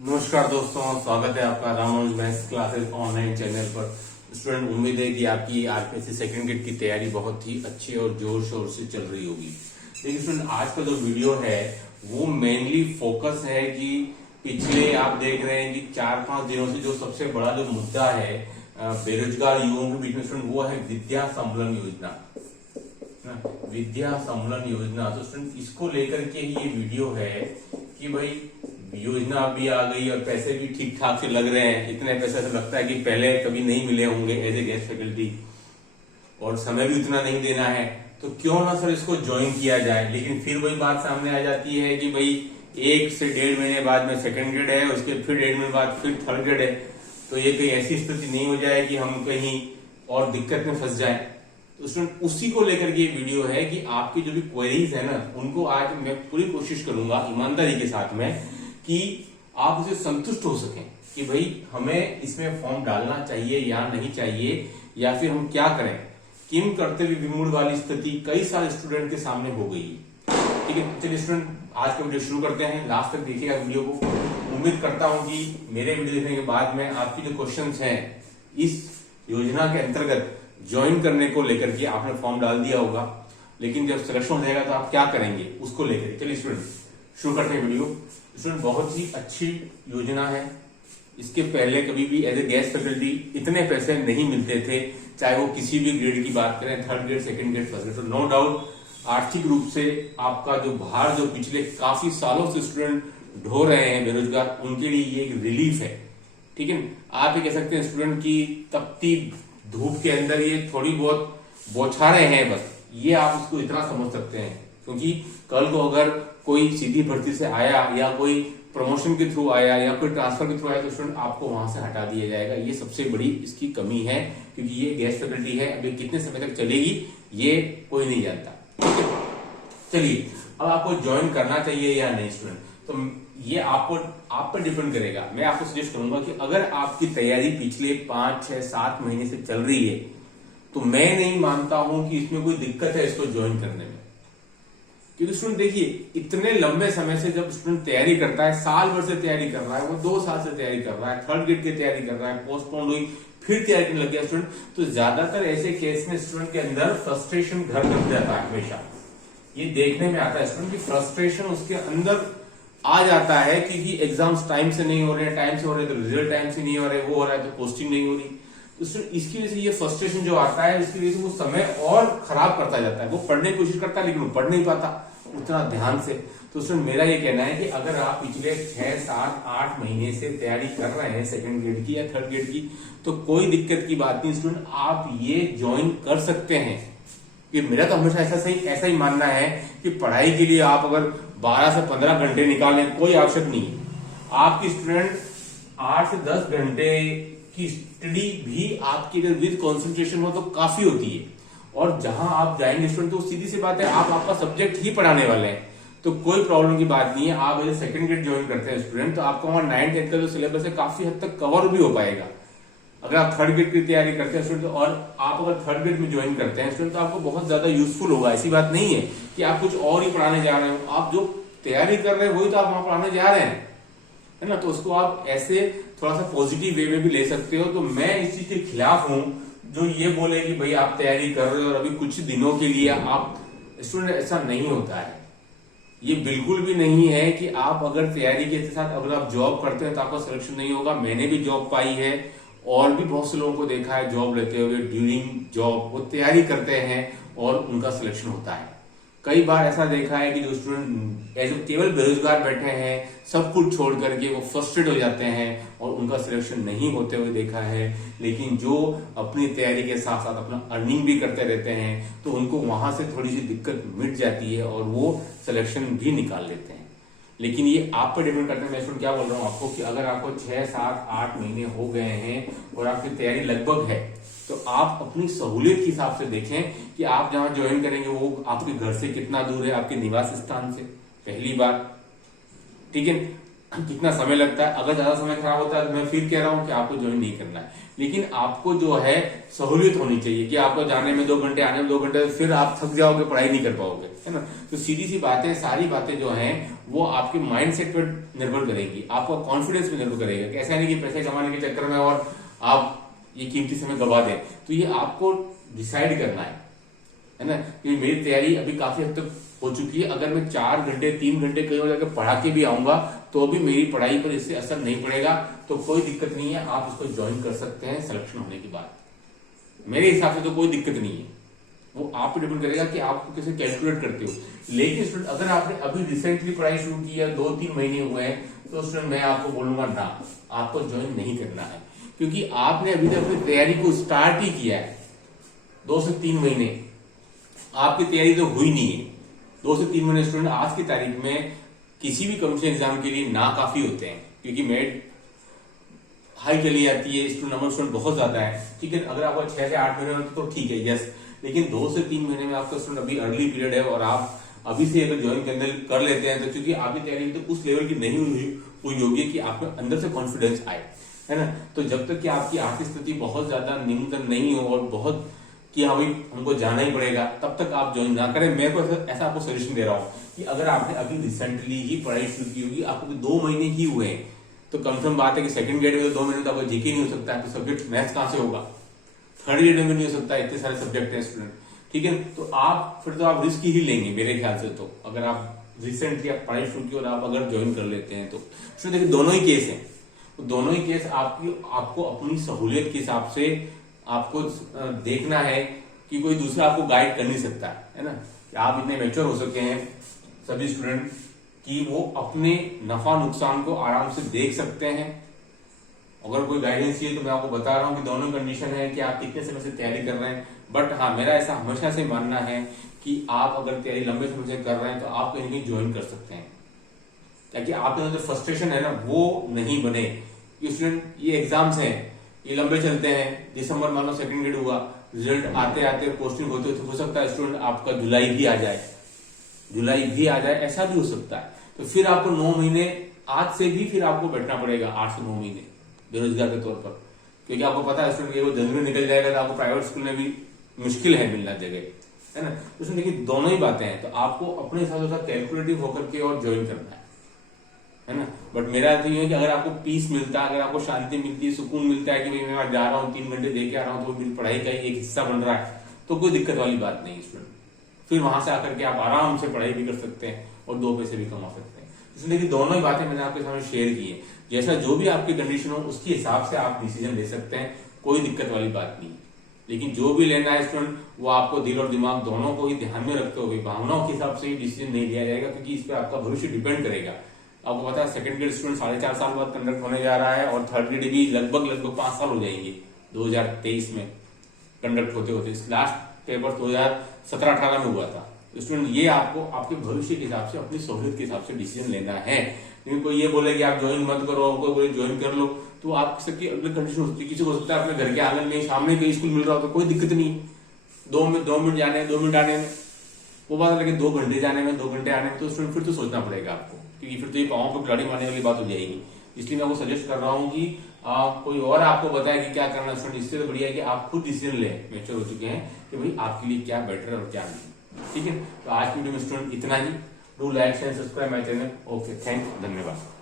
नमस्कार दोस्तों, स्वागत है आपका Ramanuj maths classes online channel पर। स्टूडेंट, उम्मीद है कि आपकी आरपीएससी सेकंड गेट की तैयारी बहुत ही अच्छी और जोर शोर से चल रही होगी। लेकिन स्टूडेंट, आज का जो वीडियो है वो मेनली फोकस है कि पिछले आप देख रहे हैं कि 4-5 दिनों से जो सबसे बड़ा जो मुद्दा है बेरोजगार युवाओं के बीच में स्टूडेंट, वो है विद्या सम्मेलन योजना। विद्या सम्मेलन योजना। तो स्टूडेंट, इसको लेकर के ही ये वीडियो है कि भाई योजना भी आ गई और पैसे भी ठीक ठाक से लग रहे हैं। इतने पैसे तो लगता है कि पहले कभी नहीं मिले होंगे एज ए गेस्ट फैकल्टी, और समय भी उतना नहीं देना है, तो क्यों ना सर इसको ज्वाइन किया जाए। लेकिन फिर वही बात सामने आ जाती है कि भाई 1 से 1.5 महीने बाद में सेकंड ग्रेड है, उसके फिर 1.5 महीने बाद फिर थर्ड ग्रेड है। तो ये कहीं ऐसी स्थिति नहीं हो जाए कि हम कहीं और दिक्कत में फंस जाए। तो स्टूडेंट, उसी को लेकर के वीडियो है कि आपकी जो भी क्वेरीज है ना, उनको आज मैं पूरी कोशिश करूंगा ईमानदारी के साथ में कि आप उसे संतुष्ट हो सकें कि भाई हमें इसमें फॉर्म डालना चाहिए या नहीं चाहिए, या फिर हम क्या करें। किम करते हुए विमूढ़ वाली स्थिति कई सारे स्टूडेंट के सामने हो गई है। ठीक है, चलिए स्टूडेंट, आज का वीडियो शुरू करते हैं। लास्ट तक देखिएगा वीडियो को। उम्मीद करता हूं कि मेरे वीडियो देखने के बाद में आपकी जो क्वेश्चंस हैं इस योजना के अंतर्गत ज्वाइन करने को लेकर के आपने फॉर्म डाल दिया होगा, लेकिन जब सिलेक्शन हो जाएगा तो आप क्या करेंगे उसको लेकर। चलिए स्टूडेंट, शुरू करते हैं वीडियो। स्टूडेंट, बहुत ही अच्छी योजना है। इसके पहले कभी भी एज ए गेस्ट फैकल्टी इतने पैसे नहीं मिलते थे, चाहे वो किसी भी ग्रेड की बात करें, third grade, second grade, first grade. तो नो डाउट आर्थिक रूप से आपका जो भार जो पिछले काफी सालों से स्टूडेंट ढो रहे हैं बेरोजगार, उनके लिए ये एक रिलीफ है। ठीक है, आप ये कह सकते हैं स्टूडेंट की तपती धूप के अंदर ये थोड़ी बहुत बौछारें हैं, बस ये आप उसको इतना समझ सकते हैं। क्योंकि कल को अगर कोई सीधी भर्ती से आया या कोई प्रमोशन के थ्रू आया या कोई ट्रांसफर के थ्रू आया, तो स्टूडेंट आपको वहां से हटा दिया जाएगा। ये सबसे बड़ी इसकी कमी है, क्योंकि ये गेस्ट फैकल्टी है। अभी कितने समय तक चलेगी ये कोई नहीं जानता। ठीक है, चलिए अब आपको ज्वाइन करना चाहिए या नहीं स्टूडेंट, तो ये आपको आप पर डिपेंड करेगा। मैं आपको सजेस्ट करूंगा कि अगर आपकी तैयारी पिछले 5, 6, 7 महीने से चल रही है, तो मैं नहीं मानता हूं कि इसमें कोई दिक्कत है इसको ज्वाइन करने में। क्योंकि स्टूडेंट देखिए, इतने लंबे समय से जब स्टूडेंट तैयारी करता है, साल भर से तैयारी कर रहा है, वो 2 साल से तैयारी कर रहा है, थर्ड ग्रेड की तैयारी कर रहा है, पोस्टपोन हुई, फिर तैयारी करने लग गया स्टूडेंट, तो ज्यादातर ऐसे केस में स्टूडेंट के अंदर फ्रस्ट्रेशन घर कर जाता है। हमेशा ये देखने में आता है स्टूडेंट की फ्रस्ट्रेशन उसके अंदर आ जाता है, क्योंकि एग्जाम्स टाइम से नहीं हो रहे, टाइम से हो रहे तो रिजल्ट टाइम से नहीं हो रहे, वो हो रहा है तो पोस्टिंग नहीं हो रही। तो इसकी वजह से ये फ्रस्ट्रेशन जो आता है, इसकी वजह से वो समय और खराब करता जाता है। वो पढ़ने की कोशिश करता है लेकिन वो पढ़ नहीं पाता उतना ध्यान से। तो स्टूडेंट, मेरा ये कहना है कि अगर आप पिछले 6, 7, 8 महीने से तैयारी कर रहे हैं सेकंड ग्रेड की या थर्ड ग्रेड की, तो कोई दिक्कत की बात नहीं स्टूडेंट, आप ये ज्वाइन कर सकते हैं। कि मेरा तो हमेशा ऐसा ही मानना है कि पढ़ाई के लिए आप अगर 12 से 15 घंटे निकालें, कोई आवश्यक नहीं है। आपकी स्टूडेंट 8 से 10 घंटे की स्टडी भी आपकी अगर विद कॉन्सेंट्रेशन हो तो काफी होती है। और जहां आप जाएंगे स्टूडेंट, तो सीधी सी बात है, आप आपका सब्जेक्ट ही पढ़ाने वाले हैं, तो कोई प्रॉब्लम की बात नहीं है। आप अगर सेकंड ग्रेड ज्वाइन करते हैं स्टूडेंट, तो आपका वहां 9, 10 का जो सिलेबस है काफी हद तक कवर भी हो पाएगा। अगर आप थर्ड ग्रेड की तैयारी करते हैं स्टूडेंट, और आप अगर थर्ड ग्रेड में ज्वाइन करते हैं स्टूडेंट, तो आपको बहुत ज्यादा यूजफुल होगा। ऐसी बात नहीं है कि आप कुछ और ही पढ़ाने जा रहे हो, आप जो तैयारी कर रहे हैं वही तो आप वहां पढ़ाने जा रहे हैं, है ना। तो उसको आप ऐसे थोड़ा सा पॉजिटिव वे में भी ले सकते हो। तो मैं इस चीज के खिलाफ हूं जो ये बोले कि भाई आप तैयारी कर रहे हो और अभी कुछ दिनों के लिए आप स्टूडेंट, ऐसा नहीं होता है। ये बिल्कुल भी नहीं है कि आप अगर तैयारी के साथ अगर आप जॉब करते हैं तो आपका सिलेक्शन नहीं होगा। मैंने भी जॉब पाई है और भी बहुत से लोगों को देखा है जॉब लेते हुए, ड्यूरिंग जॉब वो तैयारी करते हैं और उनका सिलेक्शन होता है। कई बार ऐसा देखा है कि जो स्टूडेंट ऐसे केवल बेरोजगार बैठे हैं, सब कुछ छोड़ करके वो फ्रस्ट्रेट हो जाते हैं और उनका सिलेक्शन नहीं होते हुए देखा है। लेकिन जो अपनी तैयारी के साथ साथ अपना अर्निंग भी करते रहते हैं, तो उनको वहां से थोड़ी सी दिक्कत मिट जाती है और वो सिलेक्शन भी निकाल लेते हैं। लेकिन ये आप पर डिपेंड करते हैं। मैं स्टूडेंट क्या बोल रहा हूँ आपको कि अगर आपको 6, 7, 8 महीने हो गए हैं और आपकी तैयारी लगभग है, तो आप अपनी सहूलियत के हिसाब से देखें कि आप जहां ज्वाइन करेंगे वो आपके घर से कितना दूर है, आपके निवास स्थान से, पहली बात। ठीक है, कितना समय लगता है। अगर ज्यादा समय खराब होता है तो मैं फिर कह रहा हूं कि आपको ज्वाइन नहीं करना है। लेकिन आपको जो है सहूलियत होनी चाहिए कि आपको जाने में 2 घंटे, आने में 2 घंटे, फिर आप थक जाओगे, पढ़ाई नहीं कर पाओगे, है ना। तो सीधी सी बातें, सारी बातें जो हैं वो आपके माइंडसेट पर निर्भर करेगी, आपका कॉन्फिडेंस पे निर्भर करेगा कि ऐसा नहीं कि पैसे कमाने के चक्कर में और आप ये कीमती समय गवा दें। तो ये आपको डिसाइड करना है ना, कि मेरी तैयारी अभी काफी हद तक हो चुकी है, अगर मैं 4 घंटे 3 घंटे कहीं और जाकर पढ़ा के भी आऊंगा तो भी मेरी पढ़ाई पर इससे असर नहीं पड़ेगा, तो कोई दिक्कत नहीं है, आप इसको ज्वाइन कर सकते हैं सिलेक्शन होने के बाद। मेरे हिसाब से तो कोई दिक्कत नहीं है, वो आप पे डिपेंड करेगा कि आप कैसे कैलकुलेट करते हो। लेकिन स्टूडेंट अगर आपने अभी रिसेंटली पढ़ाई शुरू की है, 2-3 महीने हुए हैं, तो स्टूडेंट मैं आपको बोलूंगा ना, आपको ज्वाइन नहीं करना है, क्योंकि आपने अभी तक अपनी तैयारी को स्टार्ट ही किया है। 2 से 3 महीने आपकी तैयारी तो हुई नहीं है। 2 से 3 महीने स्टूडेंट आज की तारीख में किसी भी कॉम्पिटिशन एग्जाम के लिए ना काफी होते हैं, क्योंकि मेड हाई चली जाती है, नंबर स्टूडेंट बहुत ज्यादा है, ठीक है। अगर आपको 6 से 8 महीने तो ठीक है, यस, लेकिन 2 से 3 महीने में आपका स्टूडेंट अभी अर्ली पीरियड है और आप अभी से अगर ज्वाइन कर लेते हैं तो क्योंकि आपकी तैयारी तो उस लेवल की नहीं हुई होगी कि आपको अंदर से कॉन्फिडेंस आए, है ना। तो जब तक कि आपकी आर्थिक स्थिति बहुत ज्यादा निम्नतम नहीं हो और बहुत कि हाँ भाई हमको जाना ही पड़ेगा, तब तक आप ज्वाइन ना करें। मैं तो ऐसा आपको सजेशन दे रहा हूँ कि अगर आपने अभी रिसेंटली ही पढ़ाई शुरू की होगी, आपको 2 महीने ही हुए हैं, तो कंफर्म बात है कि सेकंड ग्रेड में तो 2 महीने तो आपको जीके नहीं हो सकता है, तो सब्जेक्ट मैथ्स कहां से होगा। थर्ड ग्रेड में नहीं हो सकता, इतने सारे सब्जेक्ट हैं स्टूडेंट, ठीक है। तो आप फिर तो आप रिस्क ही लेंगे मेरे ख्याल से। तो अगर आप रिसेंटली आप पढ़ाई शुरू की और आप अगर ज्वाइन कर लेते हैं तो देखिए दोनों ही केस हैं, तो दोनों ही केस आपको अपनी सहूलियत के हिसाब से आपको देखना है कि कोई दूसरा आपको गाइड कर नहीं सकता है ना, कि आप इतने मैच्योर हो सके हैं सभी स्टूडेंट कि वो अपने नफा नुकसान को आराम से देख सकते हैं। अगर कोई गाइडेंस चाहिए तो मैं आपको बता रहा हूं कि दोनों कंडीशन है कि आप कितने समय से तैयारी कर रहे हैं। बट हाँ, मेरा ऐसा हमेशा से मानना है कि आप अगर तैयारी लंबे समय से कर रहे हैं तो आप कहीं कहीं ज्वाइन कर सकते हैं, ताकि आपके अंदर जो फ्रस्ट्रेशन है ना वो नहीं बने। स्टूडेंट ये एग्जाम्स हैं, ये लंबे चलते हैं, दिसंबर मान लो सेकंड ग्रेड हुआ, रिजल्ट आते आते पोस्टिंग होते होते हो सकता है स्टूडेंट आपका जुलाई भी आ जाए, ऐसा भी हो सकता है। तो फिर आपको 9 महीने आज से भी फिर आपको बैठना पड़ेगा, 8 से 9 महीने बेरोजगार के तौर पर, क्योंकि आपको पता है स्टूडेंट वो जनवरी निकल जाएगा तो आपको प्राइवेट स्कूल में भी मुश्किल है मिलना जगह, है ना। तो उसमें देखिए दोनों ही बातें हैं, तो आपको अपने हिसाब से कैलकुलेटिव होकर के और ज्वाइन करना है ना। बट मेरा तो ये है कि अगर आपको पीस मिलता है, अगर आपको शांति मिलती है, सुकून मिलता है कि भाई मैं जा रहा हूँ 3 घंटे दे के आ रहा हूँ, तो मेरी पढ़ाई का एक हिस्सा बन रहा है, तो कोई दिक्कत वाली बात नहीं स्टूडेंट। फिर वहां से आकर के आप आराम से पढ़ाई भी कर सकते हैं और 2 पैसे भी कमा सकते हैं। इसलिए देखिए दोनों ही बातें मैंने आपके सामने शेयर की है, जैसा जो भी आपकी कंडीशन हो उसके हिसाब से आप डिसीजन ले सकते हैं, कोई दिक्कत वाली बात नहीं। लेकिन जो भी लेना है स्टूडेंट वो आपको दिल और दिमाग दोनों को ही ध्यान में रखते हुए भावनाओं के हिसाब से ही डिसीजन नहीं लिया जाएगा, क्योंकि इस पर आपका भविष्य डिपेंड करेगा। आपको पता है सेकंड ग्रेड स्टूडेंट 4.5 साल बाद कंडक्ट होने जा रहा है और थर्ड ग्रेड भी लगभग 5 साल हो जाएंगे 2023 में कंडक्ट होते होते। लास्ट पेपर 2017-18 में हुआ था। स्टूडेंट ये आपको आपके भविष्य के हिसाब से अपनी सहूलियत के हिसाब से डिसीजन लेना है। लेकिन कोई ये बोले कि आप ज्वाइन मत करो, कोई बोले ज्वाइन कर लो, तो आप सबकी अलग कंडीशन होती है। किसी को सकता है अपने घर के आंगन में सामने कहीं स्कूल मिल रहा हो तो कोई दिक्कत नहीं, 2 मिनट जाने में 2 मिनट आने में वो बात, लेकिन 2 घंटे जाने में 2 घंटे आने में तो स्टूडेंट फिर तो सोचना पड़ेगा आपको, क्योंकि फिर तो ये पाँव को खिलाड़ी मारने वाली बात हो जाएगी। इसलिए मैं आपको सजेस्ट कर रहा हूँ कि कोई और आपको बताए कि क्या करना है स्टूडेंट, इससे तो बढ़िया है कि आप खुद डिसीजन लें, मैच्योर हो चुके हैं कि भाई आपके लिए क्या बेटर है और क्या नहीं, ठीक है। तो आज की वीडियो में स्टूडेंट इतना ही। Do like share subscribe my channel. Okay, thank, धन्यवाद।